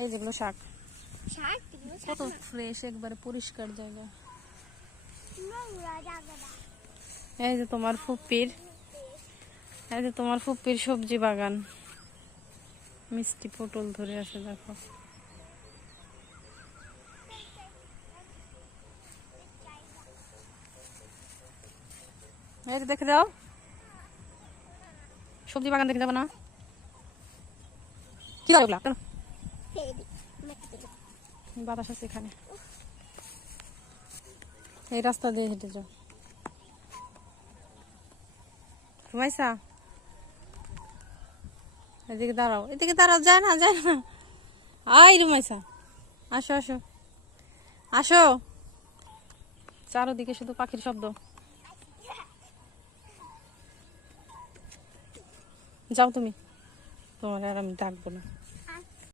এই যেগুলো শাক, শাক কত ফ্রেশ, একবারে পরিষ্কার জায়গা। এই যে তোমার ফুপ্পির, এই যে তোমার ফুপ্পির সবজি বাগান, মিষ্টি পটল ধরে আছে দেখো। এই যে দেখে যাও, সবজি বাগান দেখে যাবো না? কি দাও ওগুলা? বাতাস আছে এখানে, এই রাস্তা দিয়ে হেঁটে যাও। রুমাইসা এদিকে দাঁড়াও, এদিকে দাঁড়াও, যায় না যায় না। আই রুমাইসা, আসো আসো আসো, চারোদিকে শুধু পাখির শব্দ। যাও তুমি, তোমার আর আমি ডাকবো না।